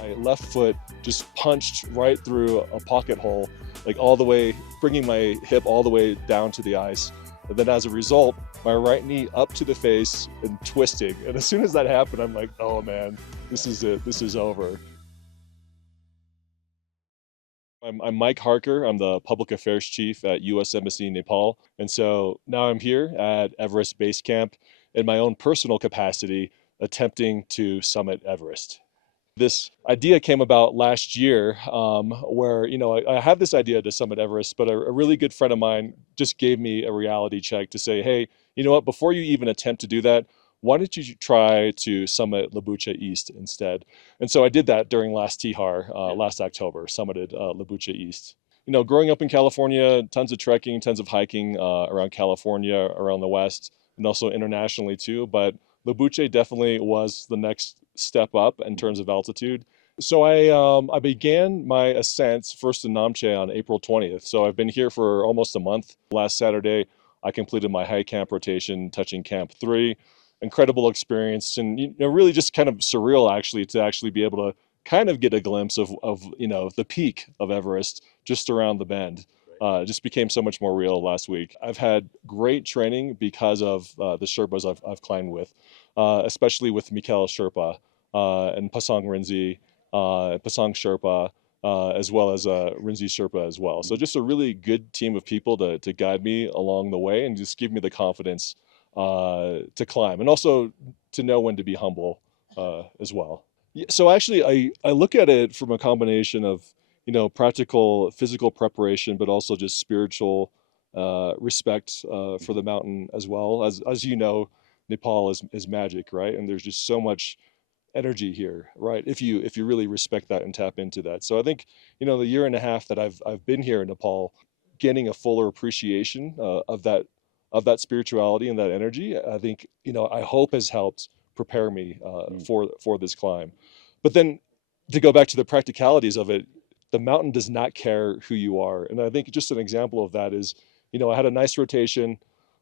My left foot just punched right through a pocket hole, like all the way, bringing my hip all the way down to the ice. And then as a result, my right knee up to the face and twisting. And as soon as that happened, I'm like, oh man, this is it. This is over. I'm Mike Harker. I'm the public affairs chief at U.S. Embassy in Nepal. And so now I'm here at Everest Base Camp in my own personal capacity, attempting to summit Everest. This idea came about last year, where I had this idea to summit Everest, but a really good friend of mine just gave me a reality check to say, hey, you know what? Before you even attempt to do that, why don't you try to summit Labucha East instead? And so I did that during last THAR, last October, summited Labucha East. Growing up in California, tons of trekking, tons of hiking around California, around the West, and also internationally too. But Labuche definitely was the next step up in terms of altitude. So I began my ascent first in Namche on April 20th. So I've been here for almost a month. Last Saturday, I completed my high camp rotation, touching Camp 3. Incredible experience, and really just kind of surreal actually to actually be able to kind of get a glimpse of the peak of Everest just around the bend. It just became so much more real last week. I've had great training because of the Sherpas I've climbed with, especially with Mikhail Sherpa and Pasang Rinzi, Pasang Sherpa, as well as Rinzi Sherpa as well. So just a really good team of people to guide me along the way and just give me the confidence to climb, and also to know when to be humble as well. Yeah, so actually, I look at it from a combination of practical physical preparation, but also just spiritual respect for the mountain as well. As Nepal is magic, right? And there's just so much energy here, right? If you really respect that and tap into that. So I think the year and a half that I've been here in Nepal, gaining a fuller appreciation of that spirituality and that energy, I think I hope has helped prepare me for this climb. But then to go back to the practicalities of it, the mountain does not care who you are, and I think just an example of that is, I had a nice rotation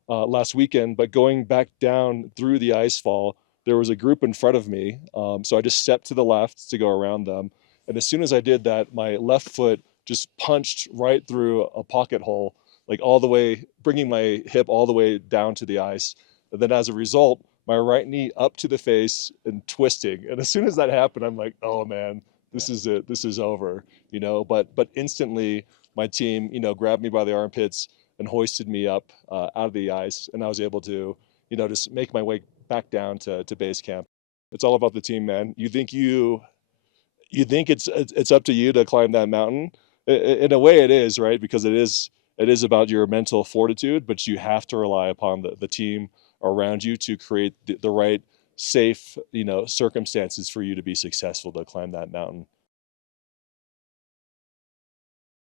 last weekend, but going back down through the ice fall, there was a group in front of me. So I just stepped to the left to go around them. And as soon as I did that, my left foot just punched right through a pocket hole, like all the way, bringing my hip all the way down to the ice. And then as a result, my right knee up to the face and twisting. And as soon as that happened, I'm like, oh man, this is it. This is over, but instantly my team, grabbed me by the armpits and hoisted me up out of the ice. And I was able to, just make my way back down to base camp. It's all about the team, man. You think it's up to you to climb that mountain. In a way, it is, right? Because it is about your mental fortitude, but you have to rely upon the team around you to create the right, safe, circumstances for you to be successful to climb that mountain.